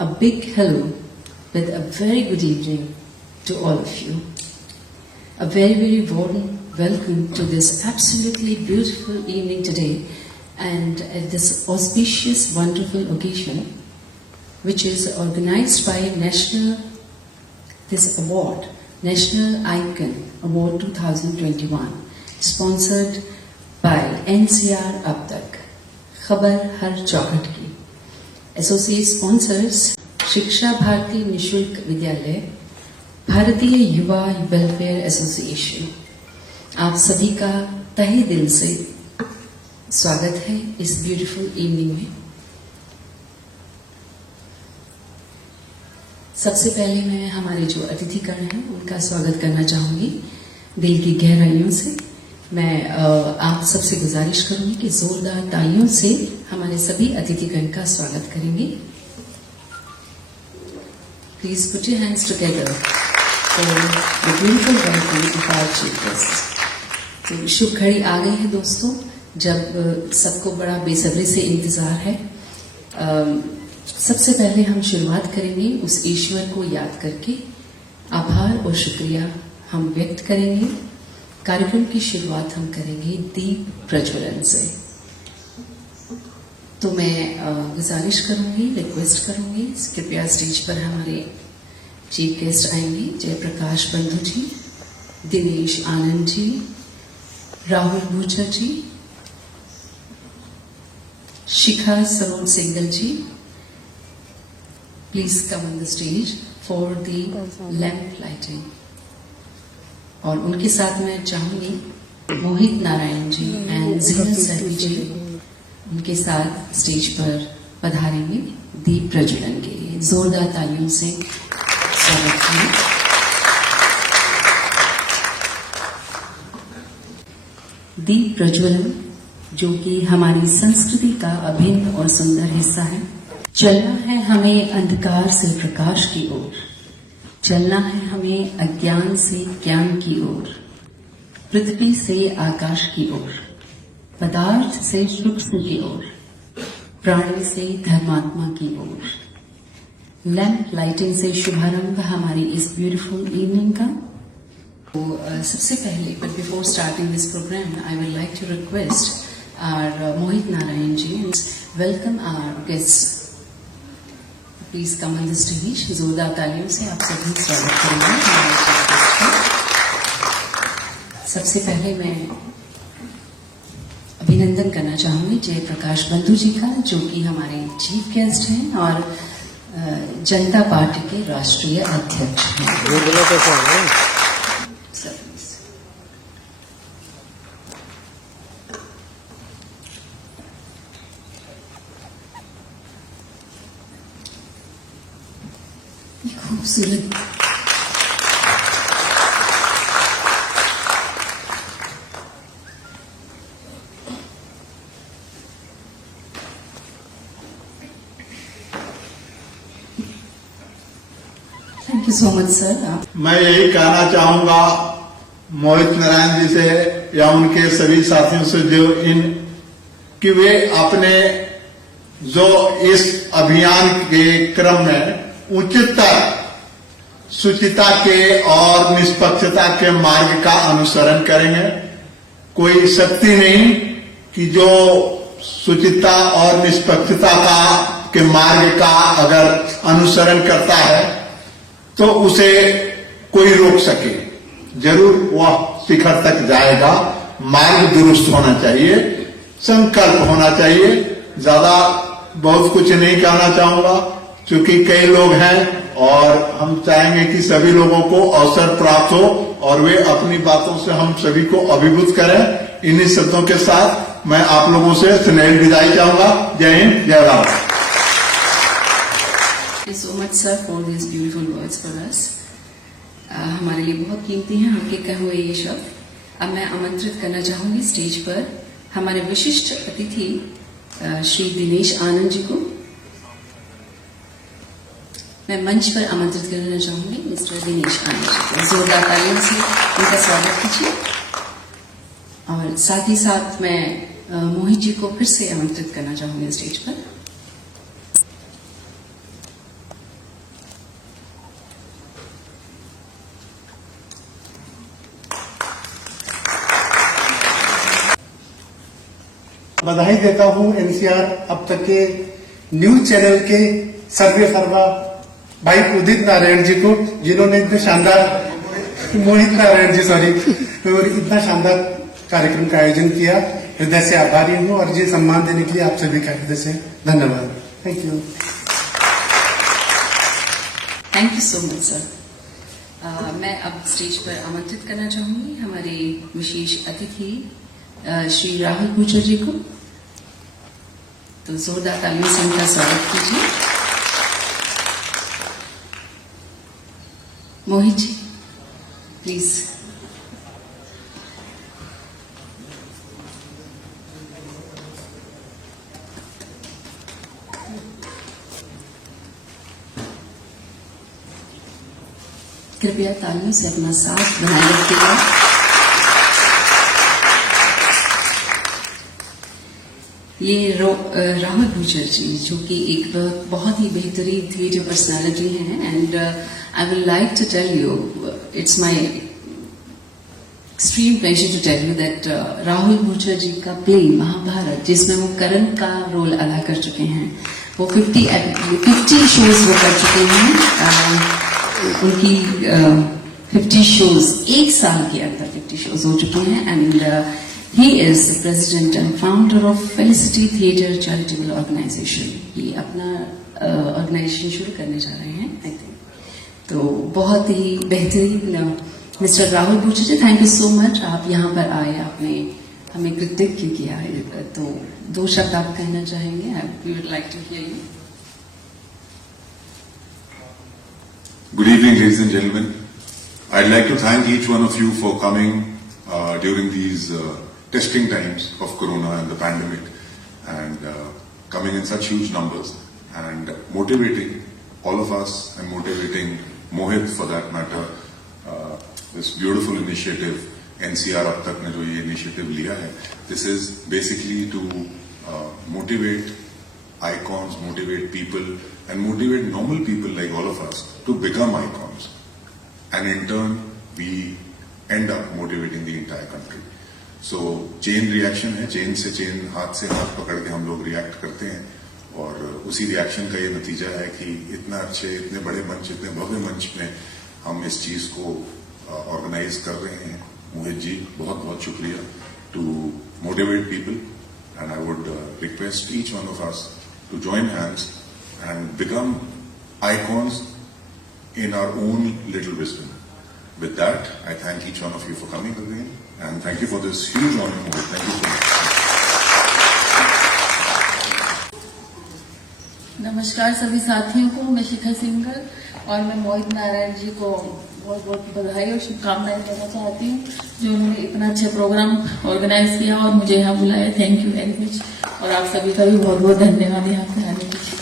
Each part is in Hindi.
a big hello with a very good evening to all of you. A very, very warm welcome to this absolutely beautiful evening today and at this auspicious, wonderful occasion, which is organized by this award, National Icon Award 2021, sponsored by NCR अब तक, खबर हर चौखट की. एसोसिएट स्पॉन्सर्स शिक्षा भारती निशुल्क विद्यालय, भारतीय युवा वेलफेयर एसोसिएशन. आप सभी का तहे दिल से स्वागत है इस ब्यूटीफुल इवनिंग में. सबसे पहले मैं हमारे जो अतिथिगण हैं उनका स्वागत करना चाहूंगी दिल की गहराइयों से. मैं आप सबसे गुजारिश करूंगी कि जोरदार तालियों से हमारे सभी अतिथिगण का स्वागत करेंगे. Please put your hands together for the beautiful welcome of our chief guest. तो शुभ घड़ी आ गई है दोस्तों, जब सबको बड़ा बेसब्री से इंतजार है. सबसे पहले हम शुरुआत करेंगे उस ईश्वर को याद करके. आभार और शुक्रिया हम व्यक्त करेंगे. कार्यक्रम की शुरुआत हम करेंगे दीप प्रज्वलन से. तो मैं गुजारिश करूंगी, रिक्वेस्ट करूंगी, कृपया स्टेज पर हमारे चीफ गेस्ट आएंगे. Jayprakash Bandhu ji, Dinesh Anand ji, Rahul Bhuchar ji, Shikha Saroj Singal ji. Please come on the stage for the lamp lighting. और उनके साथ मैं चाहूंगी मोहित नारायण जी एंड जीनल सहवी जी उनके साथ स्टेज पर पधारेंगे दीप प्रज्वलन के लिए. जोरदार तालियों से स्वागत करें. दीप प्रज्वलन जो कि हमारी संस्कृति का अभिन्न और सुंदर हिस्सा है. चलना है हमें अंधकार से प्रकाश की ओर, चलना है हमें अज्ञान से ज्ञान की ओर, पृथ्वी से आकाश की ओर, पदार्थ से सूक्ष्म की ओर, प्राणी से धर्मात्मा की ओर. लैंप लाइटिंग से शुभारंभ हमारी इस ब्यूटीफुल इवनिंग का. तो सबसे पहले, but before starting this program, I would like to request our Mohit Narayan ji and welcome our guests. Please come on the stage. जोरदार तालियों से आप सभी स्वागत करेंगे. सबसे पहले मैं अभिनंदन करना चाहूंगी जयप्रकाश बंधु जी का, जो कि हमारे चीफ गेस्ट हैं और जनता पार्टी के राष्ट्रीय अध्यक्ष हैं. खूबसूरत thank you so much sir. मैं यही कहना चाहूंगा मोहित नारायण जी से या उनके सभी साथियों से कि वे अपने जो इस अभियान के क्रम में उच्चतर शुचिता के और निष्पक्षता के मार्ग का अनुसरण करेंगे. कोई शक्ति नहीं कि जो शुचिता और निष्पक्षता के मार्ग का अगर अनुसरण करता है तो उसे कोई रोक सके. जरूर वह शिखर तक जाएगा. मार्ग दुरुस्त होना चाहिए, संकल्प होना चाहिए. ज्यादा बहुत कुछ नहीं कहना चाहूंगा क्योंकि कई लोग हैं और हम चाहेंगे कि सभी लोगों को अवसर प्राप्त हो और वे अपनी बातों से हम सभी को अभिभूत करें. इन्हीं शब्दों के साथ मैं आप लोगों से स्नेह विदाई चाहूंगा. जय हिंद, जय Bharat. Thank you so much sir for this beautiful words for us. हमारे लिए बहुत कीमती हैं आपके कहे हुए ये शब्द. अब मैं आमंत्रित करना चाहूंगी स्टेज पर हमारे विशिष्ट अतिथि श्री दिनेश आनंद जी को. मैं मंच पर आमंत्रित करना चाहूंगी मिस्टर दिनेश आनंद जी को. जोरदार तालियों से उनका स्वागत कीजिए. और साथ ही साथ मैं मोहित जी को फिर से आमंत्रित करना चाहूंगी स्टेज पर. बधाई देता हूं एनसीआर अब तक के न्यूज चैनल के सर्वे सर्वा भाई उदित नारायण जी को, जिन्होंने इतने शानदार मोहित नारायण जी सॉरी और इतना शानदार कार्यक्रम का आयोजन किया। हृदय से आभारी हूं और ये सम्मान देने के लिए आप सभी का हृदय से धन्यवाद। Thank you. Thank you so much sir. मैं अब स्टेज पर आमंत्रित करना चाहूंगी हमारे विशेष अतिथि श्री राहुल बूचर जी को। तो जोरदार तालियों से उनका स्वागत कीजिए। मोहित जी प्लीज। कृपया तालियों से अपना साथ बनाए रखिएगा। ये राहुल बूचर जी जो कि एक बहुत ही बेहतरीन थिएटर पर्सनालिटी हैं and I will like to tell you it's my extreme pleasure to tell you that Rahul butcher ji का प्ले महाभारत जिसमें वो करण का रोल अदा कर चुके हैं, वो 50 शोज वो कर चुके हैं। उनकी 50 शोज एक साल के अंदर 50 शोज हो चुके हैं and he is the president and founder of Felicity theatre charitable organization. ये अपना ऑर्गेनाइजेशन शुरू करने जा रहे हैं आई थिंक। तो बहुत ही बेहतरीन mister Rahul butcher ji, thank you so much. आप यहाँ पर आए, आपने हमें कृतज्ञ किया है। तो 2 शब्द आप कहना चाहेंगे? We would like to hear you. Good evening, ladies and gentlemen. I'd like to thank each one of you for coming during these testing times of Corona and the pandemic, and coming in such huge numbers and motivating all of us and motivating Mohit for that matter. This beautiful initiative, NCR अब तक ने जो ये initiative लिया है, this is basically to motivate icons, motivate people, and motivate normal people like all of us to become icons. And in turn, we end up motivating the entire country. So, chain reaction है, chain से chain, हाथ से हाथ पकड़ के हम लोग react करते हैं, और उसी reaction का ये नतीजा है कि इतना अच्छे, इतने बड़े मंच, इतने भव्य मंच में हम इस चीज को organize कर रहे हैं। मोहित जी, बहुत बहुत शुक्रिया to motivate people, and I would request each one of us to join hands and become icons in our own little wisdom. With that, I thank each one of you for coming again, and thank you for this huge honor, Mohit. Thank you so much. नमस्कार सभी साथियों को, मैं शिखा सिंघल और मैं मोहित नारायण जी को बहुत बहुत बधाई और शुभकामनाएं देना चाहती हूँ जो उन्होंने इतना अच्छा प्रोग्राम ऑर्गेनाइज किया और मुझे यहाँ बुलाया। थैंक यू वेरी मच, और आप सभी का भी बहुत बहुत धन्यवाद यहाँ पे आने के लिए।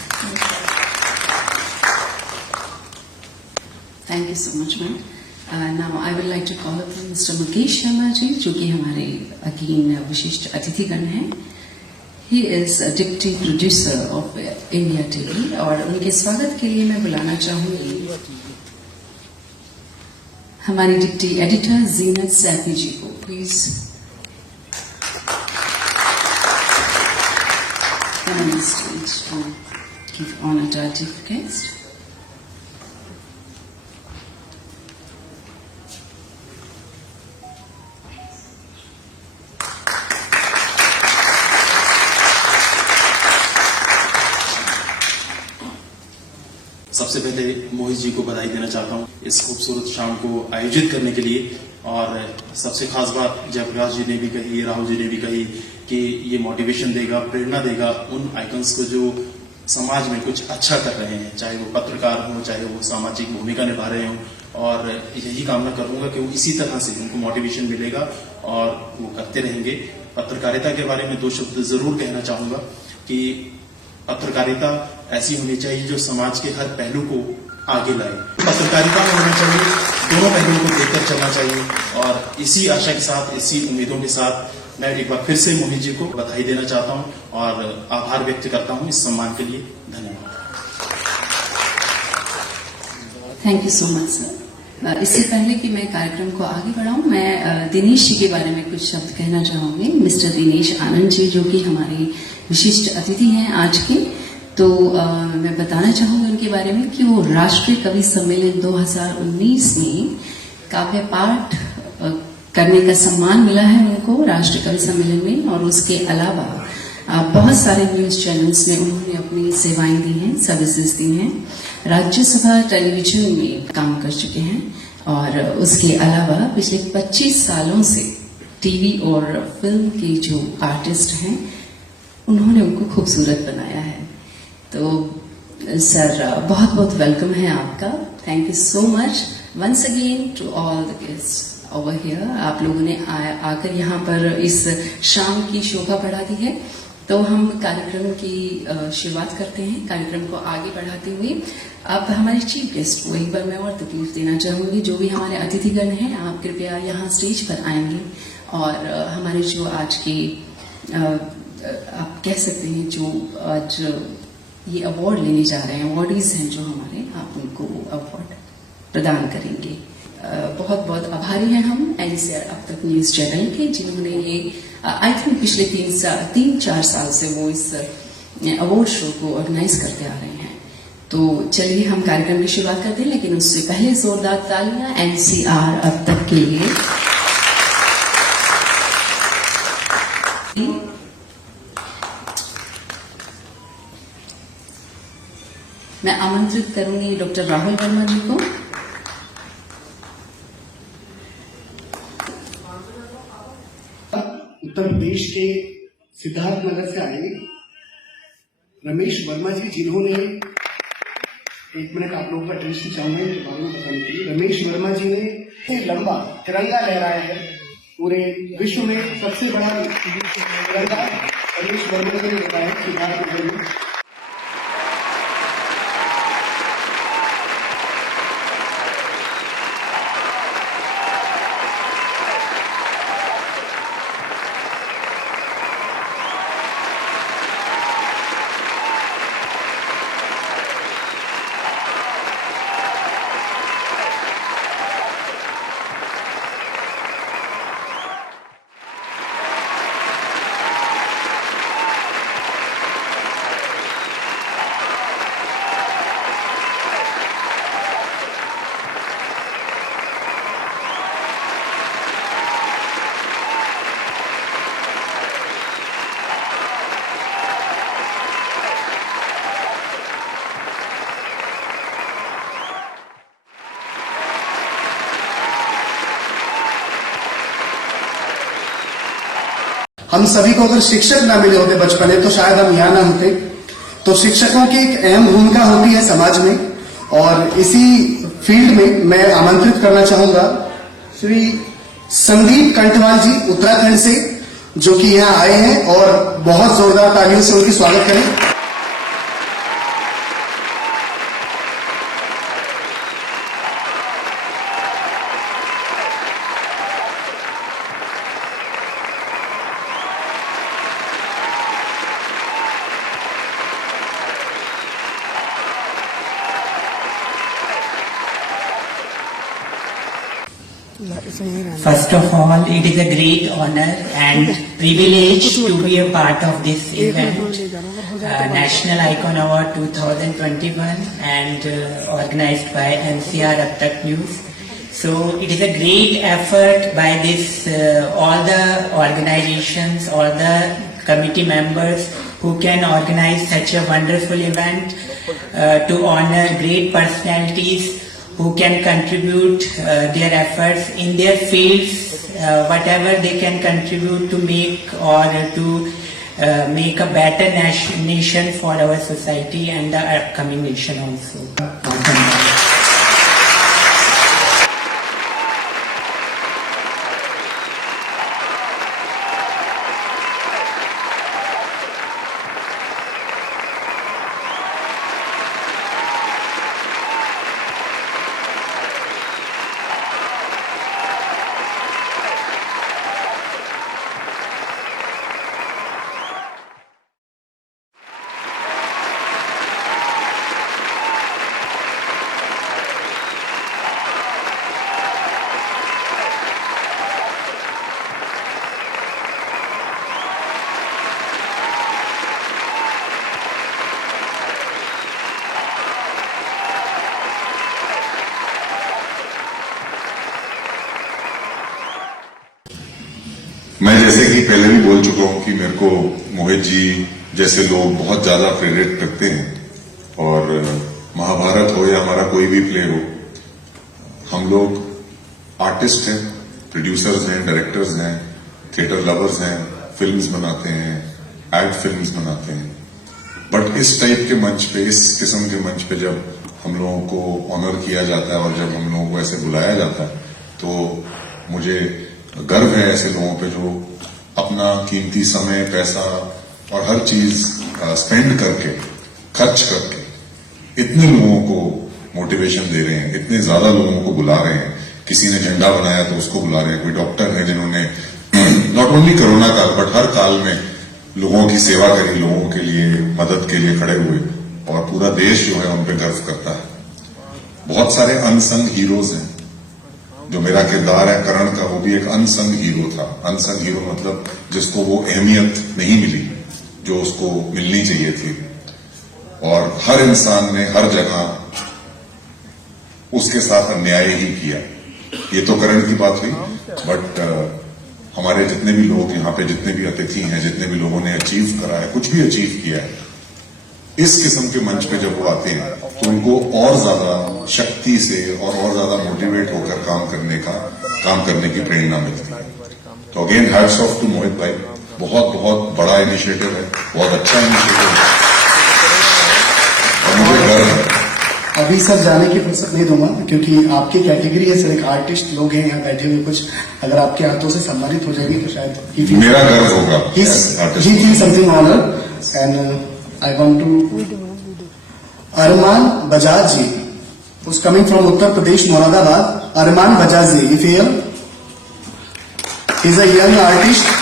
Thank you so much ma'am. Now I will like to call upon mister Mukesh Sharma ji जो कि हमारे अगेन विशिष्ट अतिथिगण हैं। He is deputy producer of India TV, और उनके स्वागत के लिए मैं बुलाना चाहूंगी हमारी डिप्टी एडिटर जीनत सैफी जी को। Please come on the stage to give honor to our chief guest. सबसे पहले मोहित जी को बधाई देना चाहता हूं इस खूबसूरत शाम को आयोजित करने के लिए। और सबसे खास बात जयप्रकाश जी ने भी कही, राहुल जी ने भी कही कि ये मोटिवेशन देगा, प्रेरणा देगा उन आइकन्स को जो समाज में कुछ अच्छा कर रहे हैं, चाहे वो पत्रकार हो, चाहे वो सामाजिक भूमिका निभा रहे हों। और यही कामना करूंगा कि वो इसी तरह से उनको मोटिवेशन मिलेगा और वो करते रहेंगे। पत्रकारिता के बारे में 2 शब्द जरूर कहना चाहूंगा कि पत्रकारिता ऐसी होनी चाहिए जो समाज के हर पहलू को आगे लाए। पत्रकारिता में होना चाहिए, दोनों पहलुओं को देखकर चलना चाहिए। और इसी आशा के साथ, इसी उम्मीदों के साथ मैं एक बार फिर से मोहित जी को बधाई देना चाहता हूं और आभार व्यक्त करता हूं इस सम्मान के लिए। धन्यवाद। Thank you so much sir. इससे पहले कि मैं कार्यक्रम को आगे बढ़ाऊं, मैं दिनेश जी के बारे में कुछ शब्द कहना चाहूंगी। मिस्टर दिनेश आनंद जी, जो कि हमारे विशिष्ट अतिथि हैं आज के, तो मैं बताना चाहूंगी उनके बारे में कि वो राष्ट्रीय कवि सम्मेलन 2019 में काव्य पाठ करने का सम्मान मिला है उनको राष्ट्रीय कवि सम्मेलन में। और उसके अलावा बहुत सारे न्यूज चैनल्स में उन्होंने अपनी सेवाएं दी हैं, सर्विसेज दी हैं। राज्यसभा टेलीविजन में काम कर चुके हैं और उसके अलावा पिछले 25 सालों से टीवी और फिल्म के जो आर्टिस्ट हैं उन्होंने उनको खूबसूरत बनाया है। तो सर, बहुत बहुत वेलकम है आपका। Thank you so much once again to all the guests over here. आप लोगों ने आकर यहाँ पर इस शाम की शोभा बढ़ा दी है। तो हम कार्यक्रम की शुरुआत करते हैं, कार्यक्रम को आगे बढ़ाते हुए। अब हमारे चीफ गेस्ट को एक बार मैं और तकलीफ देना चाहूंगी। जो भी हमारे अतिथिगण हैं, आप कृपया यहाँ स्टेज पर आएंगे और हमारे जो आज के आप कह सकते हैं जो आज ये अवार्ड लेने जा रहे हैं, अवार्डीज हैं जो हमारे, आप उनको अवार्ड प्रदान करेंगे। बहुत बहुत आभारी हैं हम एनसीआर अब तक न्यूज चैनल के, जिन्होंने ये आई थिंक पिछले 3-4 साल से वो इस अवार्ड शो को ऑर्गेनाइज करते आ रहे हैं। तो चलिए हम कार्यक्रम की शुरुआत करते हैं, लेकिन उससे पहले जोरदार तालियां एनसीआर अब तक के लिए। मैं आमंत्रित करूंगी डॉक्टर राहुल वर्मा जी को। उत्तर प्रदेश के सिद्धार्थनगर से आए रमेश वर्मा जी, जिन्होंने, एक मिनट आप लोगों का अटेंशन चाहूंगा इनके बारे में बताने के लिए। रमेश वर्मा जी ने लंबा तिरंगा लहराया है, पूरे विश्व में सबसे बड़ा तिरंगा रमेश वर्मा जी ने लगाया सिद्धार्थनगर में। हम सभी को अगर शिक्षक ना मिले होते बचपन में तो शायद हम यहाँ ना होते। तो शिक्षकों की एक अहम भूमिका होती है समाज में, और इसी फील्ड में मैं आमंत्रित करना चाहूंगा श्री संदीप कंठवाल जी उत्तराखंड से, जो कि यहाँ आए हैं, और बहुत जोरदार तालियों से उनकी स्वागत करें। First of all, it is a great honor and privilege to be a part of this event, National Icon Award 2021, and organized by NCR Ab Tak News. So it is a great effort by this all the organizations, all the committee members who can organize such a wonderful event to honor great personalities who can contribute their efforts in their fields, whatever they can contribute to make or to make a better nation for our society and the upcoming nation also. ही पहले भी बोल चुका हूं कि मेरे को मोहित जी जैसे लोग बहुत ज्यादा प्रेरित करते हैं, और महाभारत हो या हमारा कोई भी प्ले हो, हम लोग आर्टिस्ट हैं, प्रोड्यूसर्स हैं, डायरेक्टर्स हैं, थिएटर लवर्स हैं, फिल्म्स बनाते हैं, एड फिल्म्स बनाते हैं, बट इस टाइप के मंच पे, इस किस्म के मंच पे जब हम लोगों को ऑनर किया जाता है और जब हम लोगों को ऐसे बुलाया जाता है, तो मुझे गर्व है ऐसे लोगों पे जो अपना कीमती समय, पैसा और हर चीज स्पेंड करके, खर्च करके इतने लोगों को मोटिवेशन दे रहे हैं, इतने ज्यादा लोगों को बुला रहे हैं। किसी ने झंडा बनाया तो उसको बुला रहे हैं, कोई डॉक्टर है जिन्होंने नॉट ओनली कोरोना काल बट हर काल में लोगों की सेवा करी, लोगों के लिए मदद के लिए खड़े हुए, और पूरा देश जो है उन पे गर्व करता है। बहुत सारे अनसंग हीरोज हैं। जो मेरा किरदार है करण का, वो भी एक अनसंग हीरो था। अनसंग हीरो मतलब जिसको वो अहमियत नहीं मिली जो उसको मिलनी चाहिए थी, और हर इंसान ने हर जगह उसके साथ अन्याय ही किया। ये तो करण की बात हुई, बट हमारे जितने भी लोग यहाँ पे, जितने भी अतिथि हैं, जितने भी लोगों ने अचीव करा है, कुछ भी अचीव किया है, इस किस्म के मंच पे जब वो आते हैं तो उनको और ज्यादा शक्ति से और ज्यादा मोटिवेट होकर काम करने की प्रेरणा मिलती है। तो अगेन हैट्स ऑफ टू मोहित भाई, बहुत बहुत बड़ा इनिशिएटिव है, बहुत अच्छा इनिशिएटिव है, और मुझे गर्व है। अभी सर जाने की फुर्सत नहीं दूंगा क्योंकि आपकी कैटेगरी है सर, एक आर्टिस्ट लोग हैं यहाँ बैठे हुए, कुछ अगर आपके हाथों से सम्मानित हो जाएगी तो शायद मेरा गर्व होगा। जी feel something honour and I want to Arman Bajaj ji who's coming from Uttar Pradesh, Moradabad. Arman Bajazi, if you he's a young artist.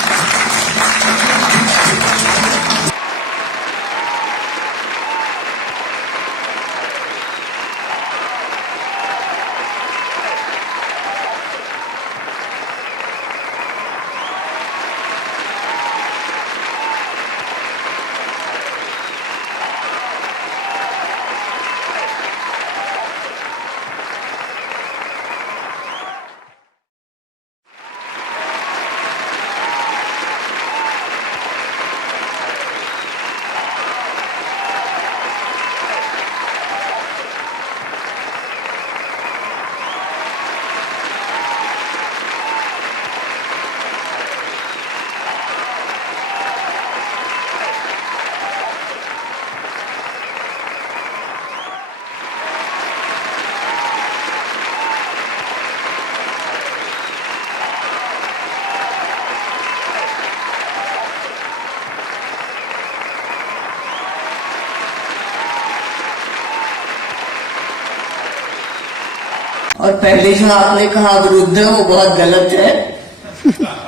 और पहले जो आपने कहा वृद्ध, वो बहुत गलत है।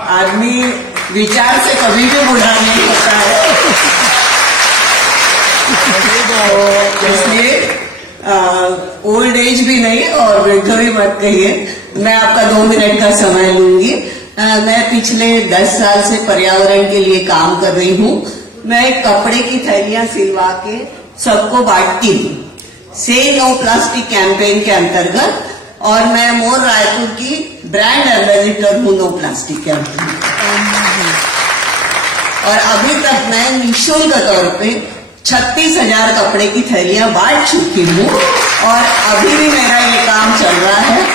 आदमी विचार से कभी भी बुढ़ा नहीं होता है, तो इसलिए ओल्ड एज भी नहीं और वृद्ध भी मत कहिए। मैं आपका 2 मिनट का समय लूंगी। मैं पिछले 10 साल से पर्यावरण के लिए काम कर रही हूँ। मैं कपड़े की थैलियां सिलवा के सबको बांटती हूँ से नो प्लास्टिक कैंपेन के अंतर्गत, और मैं मोर रायपुर की ब्रांड एम्बेसडर हूँ नो प्लास्टिक कैंपेन। और अभी तक मैं निःशुल्क तौर पे 36,000 कपड़े की थैलियां बांट चुकी हूँ, और अभी भी मेरा ये काम चल रहा है।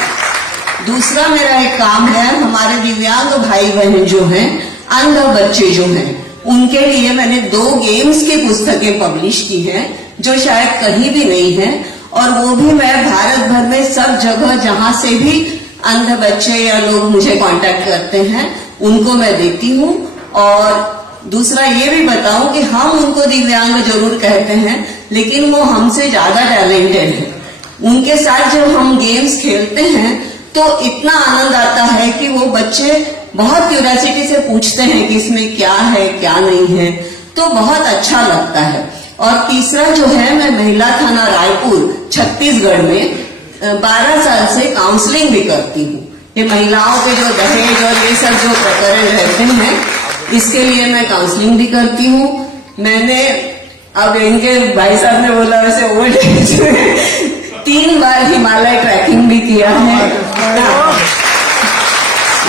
दूसरा मेरा एक काम है, हमारे दिव्यांग भाई बहन जो हैं, अंध बच्चे जो हैं, उनके लिए मैंने 2 गेम्स की पुस्तकें पब्लिश की हैं जो शायद कहीं भी नहीं है, और वो भी मैं भारत भर में सब जगह जहां से भी अंध बच्चे या लोग मुझे कांटेक्ट करते हैं उनको मैं देती हूँ। और दूसरा ये भी बताऊं कि हम उनको दिव्यांग जरूर कहते हैं, लेकिन वो हमसे ज्यादा टैलेंटेड है। उनके साथ जब हम गेम्स खेलते हैं तो इतना आनंद आता है कि वो बच्चे बहुत क्यूरियोसिटी से पूछते हैं कि इसमें क्या है क्या नहीं है, तो बहुत अच्छा लगता है। और तीसरा जो है, मैं महिला थाना रायपुर छत्तीसगढ़ में 12 साल से काउंसलिंग भी करती हूँ। ये महिलाओं के जो दहेज और ये सब जो प्रकरण रहते हैं, इसके लिए मैं काउंसलिंग भी करती हूँ। मैंने, अब इनके भाई साहब ने बोला वैसे ओल्ड एज में 3 बार हिमालय ट्रैकिंग भी किया है।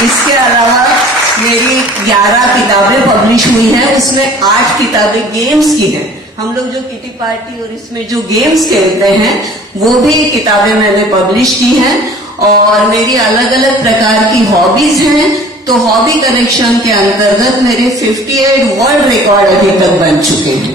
इसके अलावा मेरी 11 किताबें पब्लिश हुई हैं, उसमें 8 किताबें गेम्स की हैं। हम लोग जो किटी पार्टी और इसमें जो गेम्स खेलते हैं वो भी किताबें मैंने पब्लिश की हैं। और मेरी अलग अलग प्रकार की हॉबीज हैं, तो हॉबी कलेक्शन के अंतर्गत मेरे 58 वर्ल्ड रिकॉर्ड अभी तक बन चुके हैं।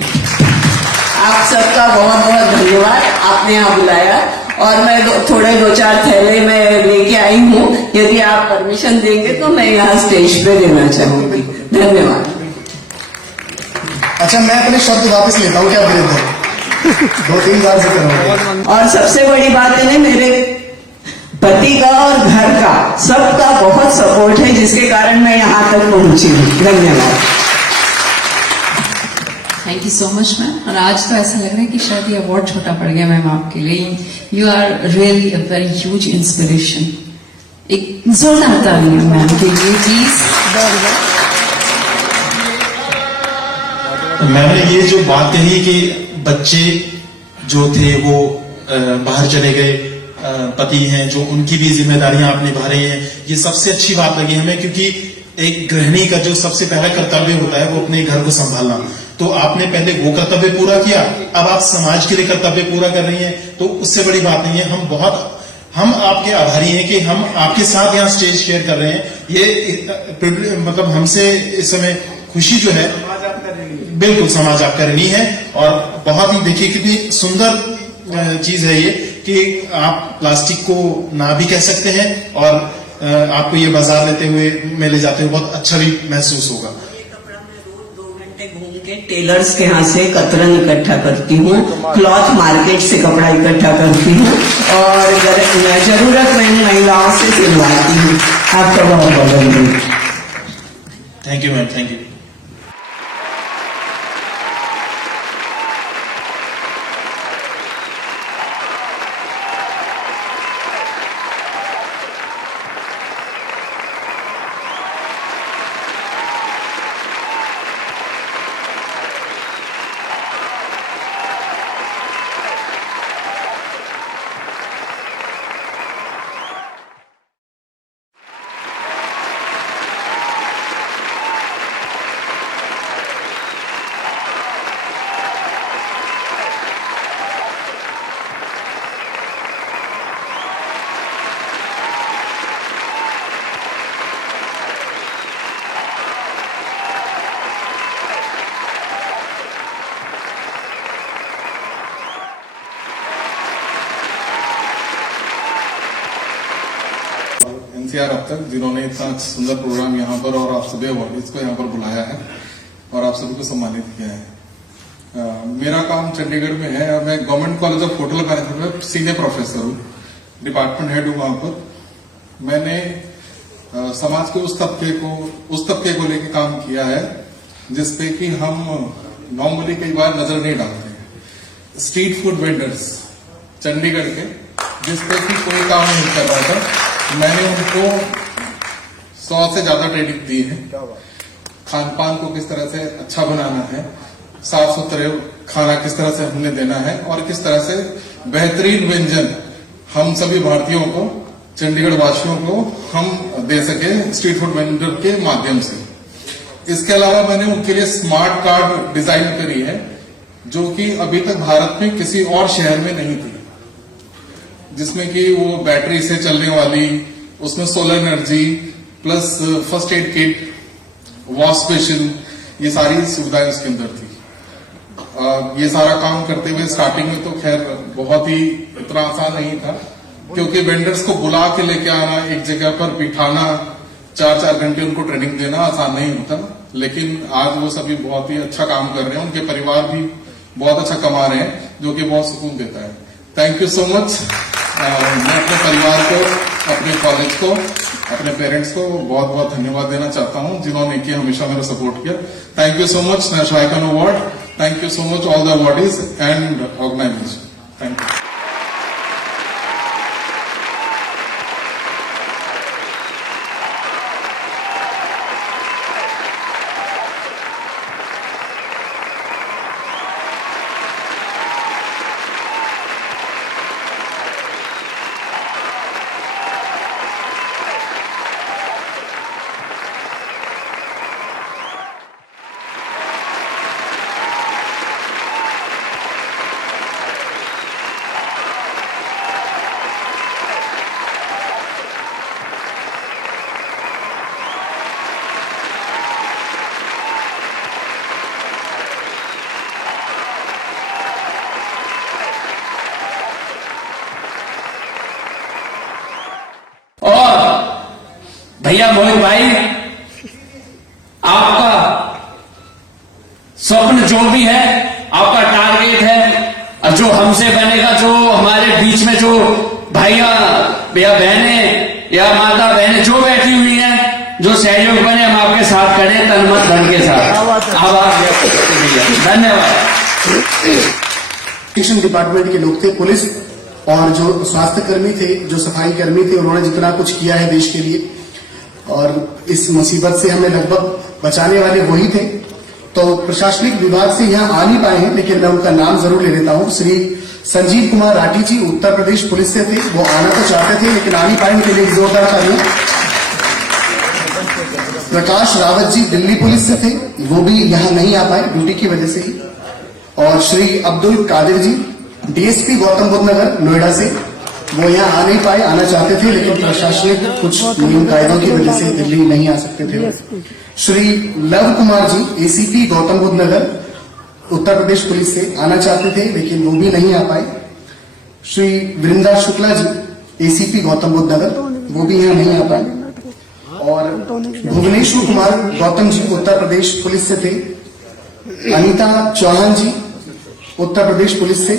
आप सबका बहुत बहुत धन्यवाद, आपने यहाँ बुलाया और मैं थोड़े 2-4 थैले में लेके आई हूँ। यदि आप परमिशन देंगे तो मैं यहाँ स्टेज पे देना चाहूंगी। धन्यवाद। अच्छा, मैं अपने शब्द वापस लेता हूँ क्या वीरेंद्र? 2-3 बार जिक्र हो गया। और सबसे बड़ी बात है मेरे पति का और घर का सबका बहुत सपोर्ट है, जिसके कारण मैं यहाँ तक पहुंची हूँ। धन्यवाद। Thank you so much ma'am. और आज तो ऐसा लग रहा है कि शायद ये अवार्ड छोटा पड़ गया मैम आपके लिए। You are really a very huge inspiration. एक जोरदार तालियां मैम के लिए प्लीज। मैम ने ये जो बात कही कि बच्चे जो थे वो बाहर चले गए, पति हैं जो उनकी भी जिम्मेदारियां आप निभा रही हैं, ये सबसे अच्छी बात लगी हमें, क्योंकि एक गृहिणी का जो सबसे पहला कर्तव्य होता है वो अपने घर को संभालना। तो आपने पहले वो कर्तव्य पूरा किया, अब आप समाज के लिए कर्तव्य पूरा कर रही हैं, तो उससे बड़ी बात नहीं है। हम आपके आभारी हैं कि हम आपके साथ यहाँ स्टेज शेयर कर रहे हैं। ये मतलब हमसे इस समय खुशी जो है, बिल्कुल समाज आपका ऋणी है। और बहुत ही देखिए कितनी सुंदर चीज है ये कि आप प्लास्टिक को ना भी कह सकते हैं और आपको ये बाजार लेते हुए में ले जाते हुए बहुत अच्छा भी महसूस होगा। ये कपड़ा मैं रोज 2 घंटे घूम के टेलर्स के यहाँ से कतरन इकट्ठा करती हूँ, क्लॉथ मार्केट से कपड़ा इकट्ठा करती हूँ और जरूरतमंद महिलाओं से सिलवाती हूँ। आपका बहुत बहुत धन्यवाद। Thank you ma'am, thank you. NCR अब तक जिन्होंने इतना सुंदर प्रोग्राम यहाँ पर और आप सभी अवार्डीज को यहाँ पर बुलाया है और आप सभी को सम्मानित किया है। मेरा काम चंडीगढ़ में है। मैं government college of hotel management में सीनियर प्रोफेसर हूँ, डिपार्टमेंट हेड हूँ वहां पर। मैंने समाज के उस तबके को लेकर काम किया है जिसपे कि हम नॉर्मली कई बार नजर नहीं डालते। स्ट्रीट फूड वेंडर्स चंडीगढ़ के, जिसपे कि कोई काम नहीं कर रहा था, मैंने उनको 100 से ज्यादा ट्रेनिंग दी है। खान पान को किस तरह से अच्छा बनाना है, साफ सुथरे खाना किस तरह से हमने देना है और किस तरह से बेहतरीन व्यंजन हम सभी भारतीयों को, चंडीगढ़ वासियों को हम दे सके स्ट्रीट फूड वेंडर के माध्यम से। इसके अलावा मैंने उनके लिए स्मार्ट कार्ड डिजाइन करी है जो कि अभी तक भारत में किसी और शहर में नहीं थी, जिसमें कि वो बैटरी से चलने वाली, उसमें solar energy plus first aid kit, wash basin, ये सारी सुविधाएं उसके अंदर थी। ये सारा काम करते हुए स्टार्टिंग में तो खैर बहुत ही इतना आसान नहीं था, क्योंकि वेंडर्स को बुला के लेके आना, एक जगह पर बिठाना, 4-4 घंटे उनको ट्रेनिंग देना आसान नहीं होता। लेकिन आज वो सभी बहुत ही अच्छा काम कर रहे हैं, उनके परिवार भी बहुत अच्छा कमा रहे हैं, जो कि बहुत सुकून देता है। Thank you so much. मैं अपने परिवार को, अपने कॉलेज को, अपने पेरेंट्स को बहुत बहुत धन्यवाद देना चाहता हूं, जिन्होंने कि हमेशा मेरा सपोर्ट किया। Thank you so much national icon award. Thank you so much all the awardees and organization. Thank you. भैया मोहित भाई, आपका स्वप्न जो भी है, आपका टारगेट है, और जो हमसे बनेगा, जो हमारे बीच में जो भाइया या बहनें या माता बहनें जो बैठी हुई हैं, जो सहयोग बने, हम आपके साथ खड़े हैं, तन मन धन के साथ। आभार व्यक्त करते हैं भैया, धन्यवाद। शिक्षण डिपार्टमेंट के लोग थे, पुलिस और जो स्वास्थ्य कर्मी थे, जो सफाई कर्मी थे, उन्होंने जितना कुछ किया है देश के लिए, और इस मुसीबत से हमें लगभग बचाने वाले वही थे। तो प्रशासनिक विभाग से यहाँ आ नहीं पाए हैं, लेकिन मैं उनका नाम जरूर ले लेता हूँ। श्री संजीव कुमार राठी जी उत्तर प्रदेश पुलिस से थे, वो आना तो चाहते थे लेकिन आ नहीं पाए, उनके लिए जोरदार तालियां। प्रकाश रावत जी दिल्ली पुलिस से थे, वो भी यहाँ नहीं आ पाए ड्यूटी की वजह से ही। और श्री अब्दुल कादिर जी डीएसपी गौतम बुद्ध नगर नोएडा से, वो यहाँ आ नहीं पाए, आना चाहते थे लेकिन प्रशासनिक कुछ नियम कायदों की वजह से दिल्ली नहीं आ सकते थे। श्री लव कुमार जी एसीपी गौतम बुद्ध नगर उत्तर प्रदेश पुलिस से आना चाहते थे लेकिन वो भी नहीं आ पाए। श्री वृंदा शुक्ला जी एसीपी गौतम बुद्ध नगर, वो भी यहाँ नहीं आ पाए। और भुवनेश्वर कुमार गौतम जी उत्तर प्रदेश पुलिस से थे। अनीता चौहान जी उत्तर प्रदेश पुलिस से,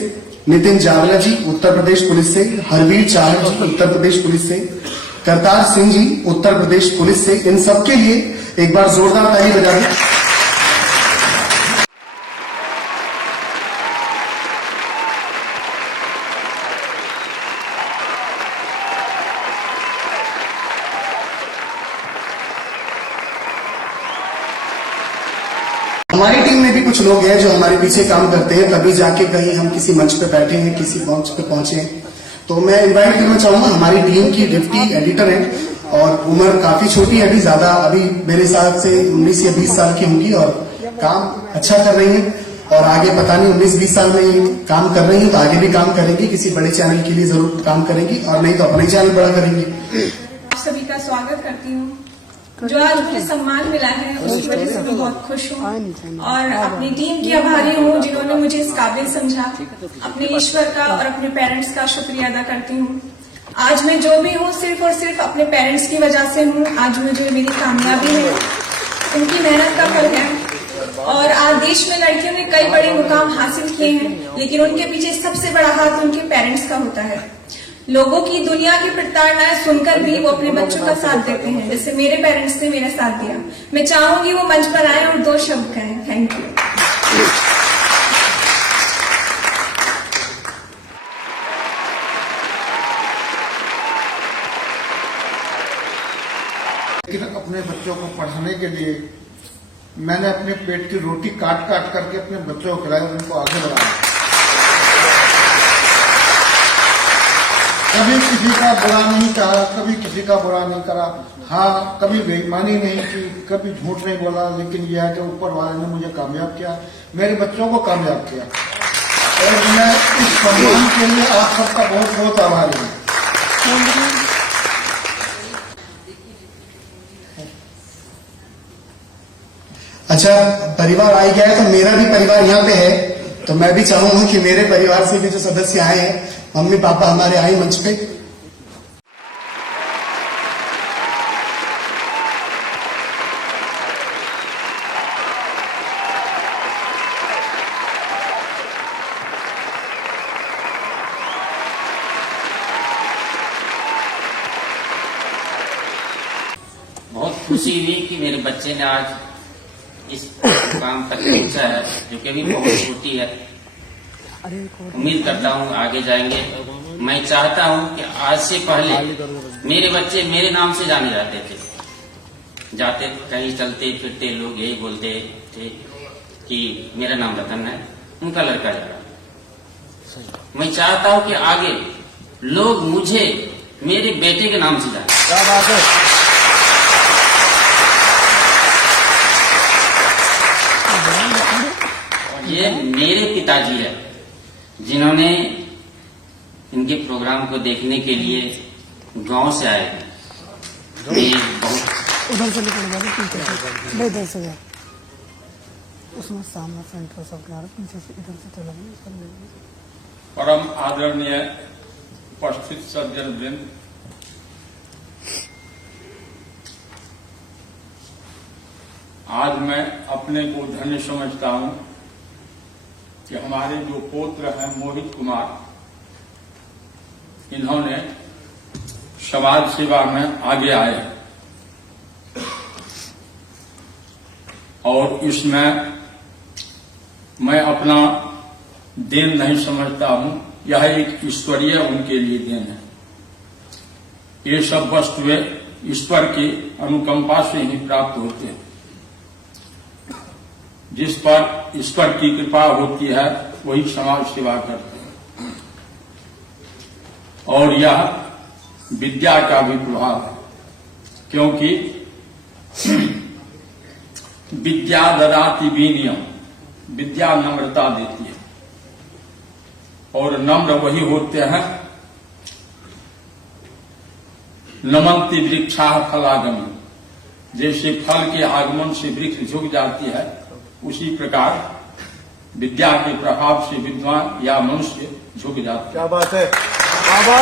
नितिन जावला जी उत्तर प्रदेश पुलिस से, हरवीर चाहर जी उत्तर प्रदेश पुलिस से, करतार सिंह जी उत्तर प्रदेश पुलिस से। इन सबके लिए एक बार जोरदार ताली बजा दें। हमारी टीम में भी कुछ लोग हैं जो हमारे पीछे काम करते हैं, कभी जाके कहीं हम किसी मंच पे बैठे हैं, किसी मंच पे पहुंचे हैं, तो मैं इनवाइट करना चाहूंगा। हमारी टीम की डिप्टी एडिटर है और उम्र काफी छोटी है, अभी ज्यादा, अभी मेरे हिसाब से 19 या 20 साल की होंगी और काम अच्छा कर रही है, और आगे पता नहीं 19-20 साल में ये काम कर रही है तो आगे भी काम करेंगी, किसी बड़े चैनल के लिए जरूर काम करेंगी, और नहीं तो अपने चैनल बड़ा करेंगे। आप सभी का स्वागत करती हूँ। जो आज मुझे सम्मान मिला है उसकी वजह से मैं बहुत खुश हूँ, और अपनी टीम की आभारी हूँ जिन्होंने मुझे इस काबिल समझा। अपने ईश्वर का और अपने पेरेंट्स का शुक्रिया अदा करती हूँ। आज मैं जो भी हूँ सिर्फ और सिर्फ अपने पेरेंट्स की वजह से हूँ। आज मुझे मेरी कामयाबी है, उनकी मेहनत का फल है। और आज देश में लड़कियों ने कई बड़े मुकाम हासिल किए हैं, लेकिन उनके पीछे सबसे बड़ा हाथ उनके पेरेंट्स का होता है। लोगों की दुनिया की प्रताड़नाएं सुनकर भी वो अपने बच्चों का साथ देते हैं, जैसे मेरे पेरेंट्स ने मेरा साथ दिया। मैं चाहूंगी वो मंच पर आए और 2 शब्द कहें। Thank you. लेकिन अपने बच्चों को पढ़ाने के लिए मैंने अपने पेट की रोटी काट काट करके अपने बच्चों को खिलाई, उनको आगे बढ़ाया। कभी किसी का बुरा नहीं कहा, कभी किसी का बुरा नहीं करा। हाँ, कभी बेईमानी नहीं की, कभी झूठ नहीं बोला, लेकिन यह है कि ऊपर वाले ने मुझे कामयाब किया, मेरे बच्चों को कामयाब किया, और मैं इस सम्मान के लिए आप सबका बहुत बहुत आभारी हूँ। अच्छा, परिवार आ गया है तो मेरा भी परिवार यहाँ पे है, तो मैं भी चाहूंगा कि मेरे परिवार से भी जो सदस्य आए हैं, मम्मी पापा हमारे आए मंच पे। बहुत खुशी हुई कि मेरे बच्चे ने आज इस काम तक पहुंचा है, जो कि अभी बहुत छोटी है। उम्मीद करता हूँ आगे जाएंगे। मैं चाहता हूँ कि आज से पहले मेरे बच्चे मेरे नाम से जाने जाते थे। जाते कहीं चलते फिरते लोग यही बोलते थे कि मेरा नाम रतन है, उनका लड़का जा रहा। मैं चाहता हूँ कि आगे लोग मुझे मेरे बेटे के नाम से जाने। क्या बात है। ये मेरे पिताजी है जिन्होंने इनके प्रोग्राम को देखने के लिए गांव से आए। ये बहुत उधर से निकल इधर से जा, उसमें सामने सेंटर सब किनारे पीछे से इधर से चला। परम आदरणीय उपस्थित सज्जन वृंद, आज मैं अपने को धन्य समझता हूं कि हमारे जो पुत्र हैं मोहित कुमार, इन्होंने समाज सेवा में आगे आए और इसमें मैं अपना देन नहीं समझता हूं, यह एक ईश्वरीय उनके लिए देन है। ये सब वस्तुएं ईश्वर की अनुकंपा से ही प्राप्त होते हैं। जिस पर ईश्वर की कृपा होती है वही समाज सेवा करते हैं और यह विद्या का भी प्रभाव है, क्योंकि विद्या ददाति विनयम, विद्या नम्रता देती है और नम्र वही होते हैं नमन्ति वृक्षा फलागमन। जैसे फल के आगमन से वृक्ष झुक जाती है, उसी प्रकार विद्या के प्रभाव से विद्वान या मनुष्य झुक जाता है। क्या बात है, बाबा।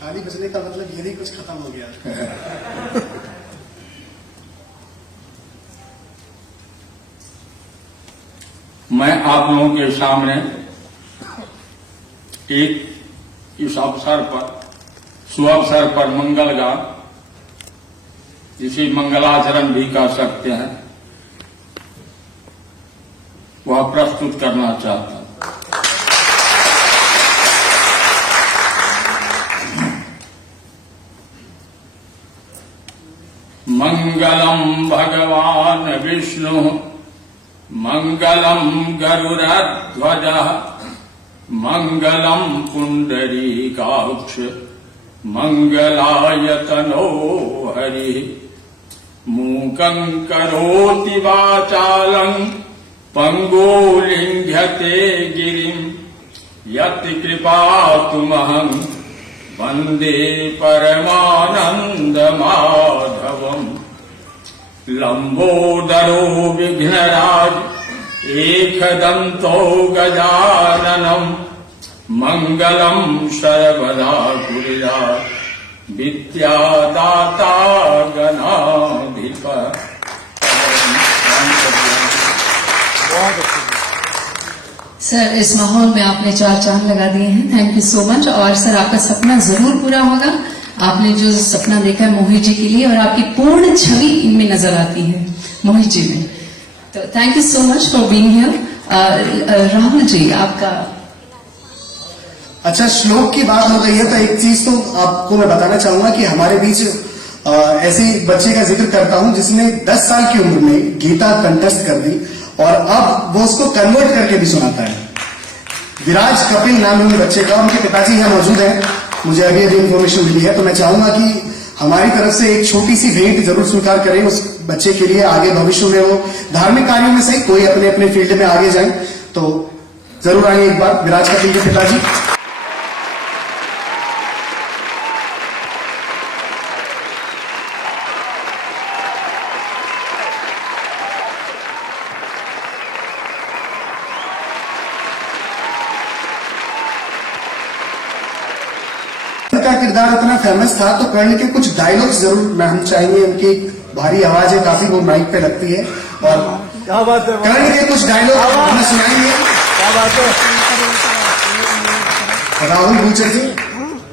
ताली बजने का मतलब ये नहीं कुछ खत्म हो गया। मैं आप लोगों के सामने एक इस अवसर पर, सुअवसर पर मंगल गान, जिसे मंगलाचरण भी कह सकते हैं, वह प्रस्तुत करना चाहता हूं। मंगलम भगवान विष्णु मंगलम गरुड़ध्वजः मंगलम पुंडरीकाक्ष मंगलायतनो हरिः। मूकं करोति वाचालं पंगुलिंघ्यते गिरिं यत् कृपातुमहं वन्दे परमानंद माधवम्। लंबोदरो विघ्नराज एकदंतो गजाननम मंगलम सर्वदा कुर्यात् विद्यादाता गणाधिप। सर, इस माहौल में आपने 4 चांद लगा दिए हैं। Thank you so much. और सर, आपका सपना जरूर पूरा होगा। आपने जो सपना देखा है मोहित जी के लिए, और आपकी पूर्ण छवि इनमें नजर आती है मोहित जी में। तो thank you so much for being here. Rahul ji, आपका। अच्छा, श्लोक की बात हो गई है तो एक चीज तो आपको मैं बताना चाहूंगा कि हमारे बीच ऐसे बच्चे का जिक्र करता हूं जिसने 10 साल की उम्र में गीता कंठस्थ कर दी और अब वो उसको कन्वर्ट करके भी सुनाता है। विराज कपिल नाम है उन बच्चे का। उनके पिताजी यहाँ मौजूद हैं, मुझे अभी इन्फॉर्मेशन मिली है, तो मैं चाहूंगा कि हमारी तरफ से एक छोटी सी भेंट जरूर स्वीकार करें उस बच्चे के लिए। आगे भविष्य में वो धार्मिक कार्यों में सही, कोई अपने अपने फील्ड में आगे जाए, तो जरूर आइए एक बार विराज कपिल के पिताजी। का किरदार इतना फेमस था तो कर्ण के कुछ डायलॉग्स जरूर हम चाहेंगे। उनकी भारी आवाज है काफी, वो माइक पे लगती है, और क्या बात है, कर्ण के कुछ डायलॉग हमें सुनाएंगे। क्या बात है। राहुल गुर्जर जी,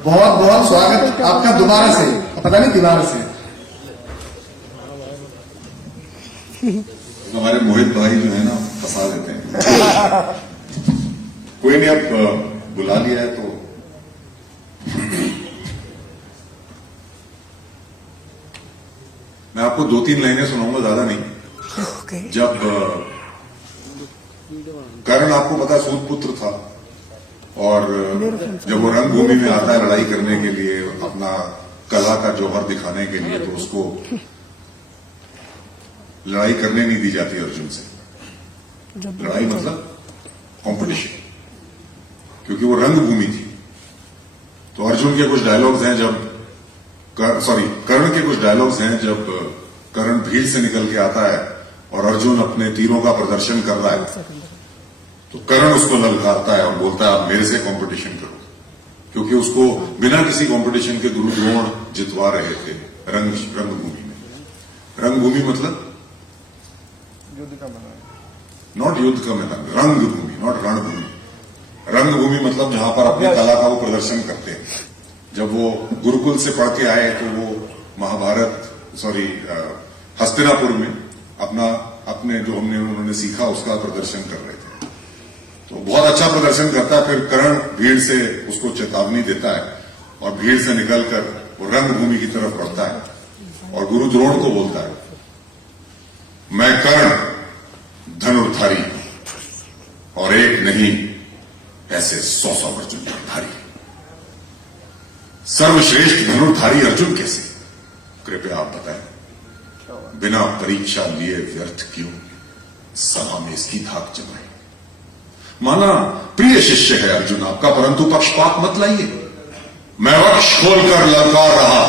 बहुत बहुत स्वागत आपका दोबारा से, पता नहीं दोबारा से। हमारे मोहित भाई जो है ना, फंसा देते हैं। कोई नहीं, अब बुला लिया है तो मैं आपको 2-3 लाइनें सुनाऊंगा, ज्यादा नहीं। जब कर्ण, आपको पता, सूत पुत्र था, और जब वो रंगभूमि में आता है लड़ाई करने के लिए, अपना कला का जौहर दिखाने के लिए, तो उसको लड़ाई करने नहीं दी जाती अर्जुन से। लड़ाई मतलब कंपटीशन, क्योंकि वो रंगभूमि थी। तो अर्जुन के कुछ डायलॉग्स हैं जब कर्ण के कुछ डायलॉग्स हैं जब कर्ण भीड़ से निकल के आता है और अर्जुन अपने तीरों का प्रदर्शन कर रहा है, तो कर्ण उसको ललकारता है और बोलता है आप मेरे से कंपटीशन करो। क्योंकि उसको बिना किसी कंपटीशन के गुरु द्रोण जितवा रहे थे रंगभूमि में। रंगभूमि मतलब नॉट युद्ध का मैदान, रंगभूमि, नॉट रणभूमि। रंगभूमि मतलब जहां पर अपनी कला का वो प्रदर्शन करते हैं। जब वो गुरुकुल से पढ़ के आए तो वो हस्तिनापुर में अपने जो उन्होंने सीखा उसका प्रदर्शन कर रहे थे। तो बहुत अच्छा प्रदर्शन करता है। फिर कर्ण भीड़ से उसको चेतावनी देता है और भीड़ से निकलकर वो रंगभूमि की तरफ बढ़ता है और गुरु द्रोण को बोलता है, मैं कर्ण धनुर्धारी और एक नहीं ऐसे 100 अर्जुन धारी। सर्वश्रेष्ठ धनुर्धारी अर्जुन कैसे? कृपया आप बताएं। बिना परीक्षा लिए व्यर्थ क्यों सभा में इसकी धाक जमाए। माना प्रिय शिष्य है अर्जुन आपका, परंतु पक्षपात मत लाइए। मैं वक्ष खोलकर ललकार रहा,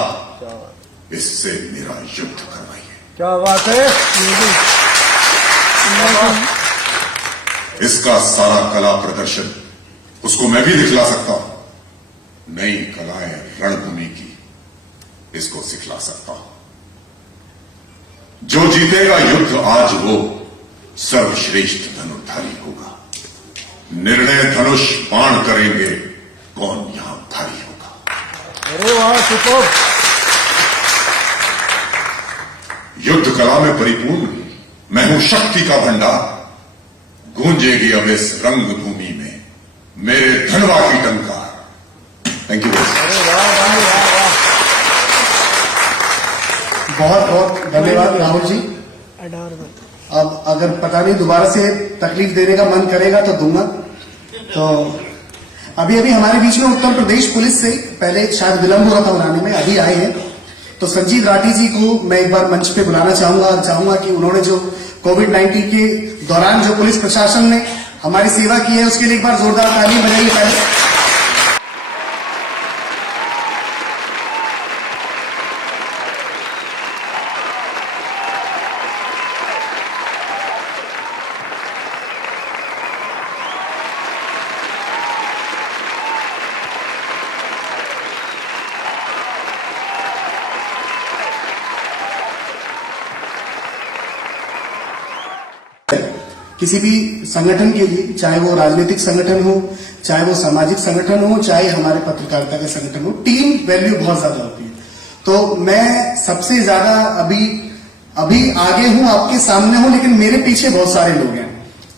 इससे मेरा युद्ध करवाइए। क्या बात है। इसका सारा कला प्रदर्शन उसको मैं भी दिखला सकता हूं। नई कलाएं रणभूमि की इसको सिखला सकता हूं। जो जीतेगा युद्ध आज वो सर्वश्रेष्ठ धनुर्धारी होगा। निर्णय धनुष बाण करेंगे, कौन यहां धारी होगा। अरे वाह, सुपर। युद्ध कला में परिपूर्ण मैं हूं शक्ति का भंडार। गूंजेगी अब इस रंगभूमि में मेरे धनवा की टंकार। Thank you. बहुत बहुत धन्यवाद राहुल जी। अब अगर पता नहीं दोबारा से तकलीफ देने का मन करेगा तो दूंगा। तो अभी हमारे बीच में उत्तर प्रदेश पुलिस से पहले शायद विलंब हो रहा था बुलाने में, अभी आए हैं। तो संजीव राठी जी को मैं एक बार मंच पे बुलाना चाहूंगा और चाहूंगा कि उन्होंने जो कोविड-19 के दौरान जो पुलिस प्रशासन ने हमारी सेवा की है उसके लिए एक बार जोरदार ताली बजाइए पहले। किसी भी संगठन के लिए, चाहे वो राजनीतिक संगठन हो, चाहे वो सामाजिक संगठन हो, चाहे हमारे पत्रकारिता का संगठन हो, टीम वैल्यू बहुत ज्यादा होती है। तो मैं सबसे ज्यादा अभी आगे हूं, आपके सामने हूं, लेकिन मेरे पीछे बहुत सारे लोग हैं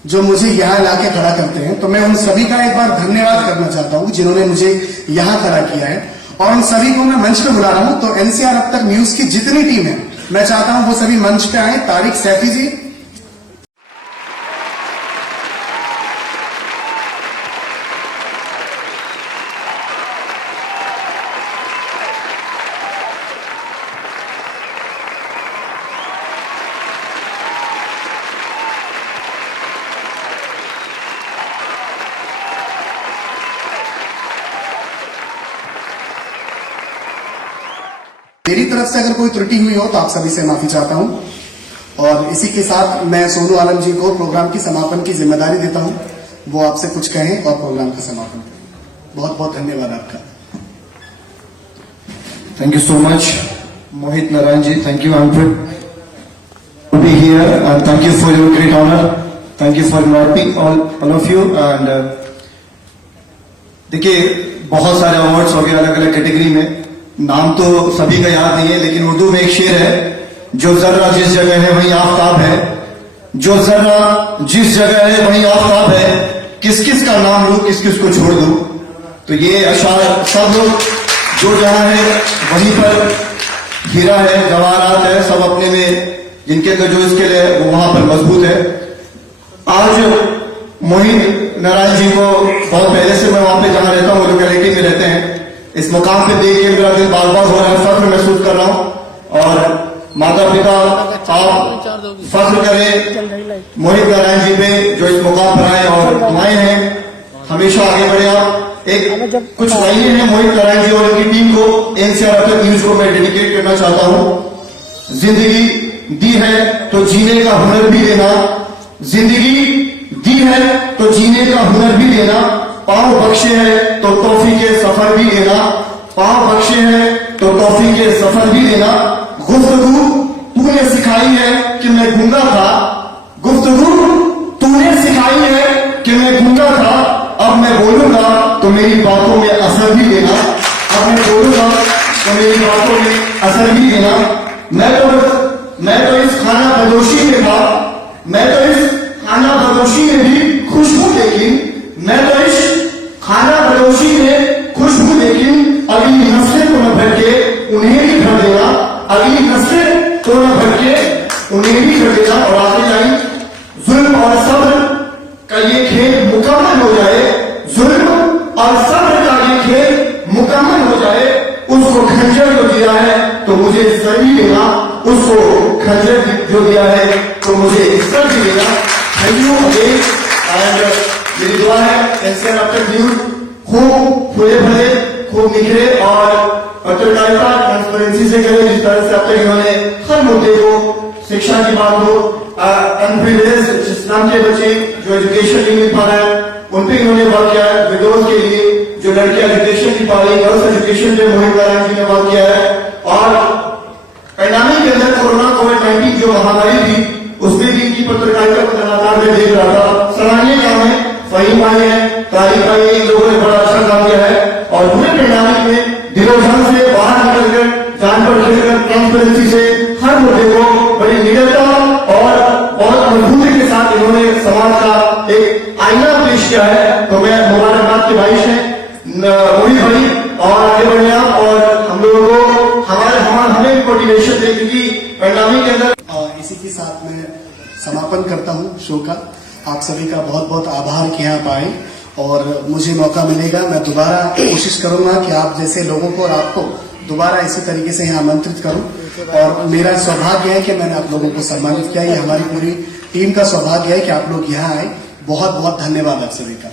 जो मुझे यहां लाके खड़ा करते हैं। तो मैं उन सभी का एक बार धन्यवाद करना चाहता हूं जिन्होंने मुझे यहां खड़ा किया है, और उन सभी को मैं मंच पे बुला रहा हूं। तो एनसीआर अब तक न्यूज की जितनी टीम है, मैं चाहता हूं वो सभी मंच पे आए। तारिक सैफी जी, मेरी तरफ से अगर कोई त्रुटि हुई हो तो आप सभी से माफी चाहता हूं। और इसी के साथ मैं सोनू आलम जी को प्रोग्राम की समापन की जिम्मेदारी देता हूं। वो आपसे कुछ कहें और प्रोग्राम का समापन करें। बहुत बहुत धन्यवाद आपका। Thank you so much, Mohit Narayan ji. Thank you, Alfred, to be here, and thank you for your great honor. Thank you for inviting all of you. And देखिए, बहुत सारे अवार्ड्स हो गए अलग अलग कैटेगरी में, नाम तो सभी का याद नहीं है, लेकिन उर्दू में एक शेर है, जो जर्रा जिस जगह है वहीं आफ्ताब है, जो जर्रा जिस जगह है वहीं आफ्ताब है, किस किस का नाम लूं, किस किस को छोड़ दूं। तो ये अशार सब लोग जो जहां है वहीं पर हीरा है, जवाहरात है, सब अपने में जिनके अंदर जो स्किल है वो वहां पर मजबूत है। आज मोहित नारायण जी को बहुत पहले से मैं वहां पे जहां रहता हूं, लोकेलिटी में रहते हैं, इस मुकाम पे देख के मेरा दिल बार बार हो रहा है, फख्र महसूस कर रहा हूं। और माता पिता आप फख्र करें मोहित नारायण जी पे जो इस मुकाम पर आए और दुआएं हैं हमेशा आगे बढ़े। आप एक कुछ लाइनें हैं मोहित नारायण जी और उनकी टीम को एनसीआर न्यूज को मैं डेडिकेट करना चाहता हूं। जिंदगी दी है तो जीने का हुनर भी देना, जिंदगी दी है तो जीने का हुनर भी देना, पाँव बख्शे हैं तो टॉफी के सफर भी लेना, पाँव बख्शे हैं तो टॉफी के सफर भी लेना। गुफ्तगू तूने सिखाई है कि मैं गूंगा था, गुफ्तगू तूने सिखाई है कि मैं गूंगा था, अब मैं बोलूंगा तो मेरी बातों में असर भी लेना, अब मैं बोलूंगा तो मेरी बातों में असर भी लेना। मैं तो इस खाना बदोशी में था, मैं तो इस खाना बदोशी में भी खुश हूं, लेकिन मैं तो इस खाना बदोशी में खुश हूं, लेकिन अगली नस्लें तो न भर के उन्हें भी भर देना, अगली नस्लें तो न भर के उन्हें भी भर देना। और आगे लाइन, जुल्म और सब्र का ये खेल मुकम्मल हो जाए, जुल्म और सब्र का ये खेल मुकम्मल हो जाए, उसको खंजर जो दिया है तो मुझे सर भी लेना, उसको खंजर जो दिया है तो मुझे सर भी लेना। थैंक यू अगेन एंड मेरी दुआ है एनसीआर आफ्टर न्यूज खूब फूले फले, खूब निखरे और पत्रकारिता ट्रांसपेरेंसी से करें, जिस तरह से अब तक इन्होंने हर मुद्दे को, शिक्षा की बात हो, अनप्रिविलेज इस्लाम के बच्चे जो एजुकेशन नहीं मिल पा रहा है उन पे इन्होंने वर्क किया है, विडोज के लिए जो लड़कियां एजुकेशन नहीं पा रही, गर्ल्स एजुकेशन पे मोहित नारायण जी ने वर्क किया है। और पैंडेमिक के अंदर कोरोना कोविड-19 जो महामारी थी उसमें भी इनकी पत्रकारिता को लगातार मैं देख रहा था, सराहनीय काम है। फहीम भाई है, तारिक भाई, इन लोगों ने बड़ा अच्छा काम किया है और पूरे पैंडेमिक में दिलोजान से बाहर निकलकर, जान पर चढ़कर, ट्रांसपेरेंसी से हर मुद्दे को बड़ी निडरता और बहुत मजबूती के साथ इन्होंने समाज का एक आईना पेश किया है। तो मैं मुबारकबाद के बाइश है मोहित भाई और आगे बढ़े आप और हम लोगों को हमें मोटिवेशन दे, क्योंकि पैंडेमिक के अंदर इसी के साथ मैं समापन करता हूँ शो का। आप सभी का बहुत बहुत आभार कि यहाँ पाए और मुझे मौका मिलेगा, मैं दोबारा कोशिश करूंगा कि आप जैसे लोगों को और आपको दोबारा इसी तरीके से यहाँ आमंत्रित करूं। और मेरा सौभाग्य है कि मैंने आप लोगों को सम्मानित किया, ये हमारी पूरी टीम का सौभाग्य है कि आप लोग यहाँ आए। बहुत बहुत धन्यवाद आप सभी का।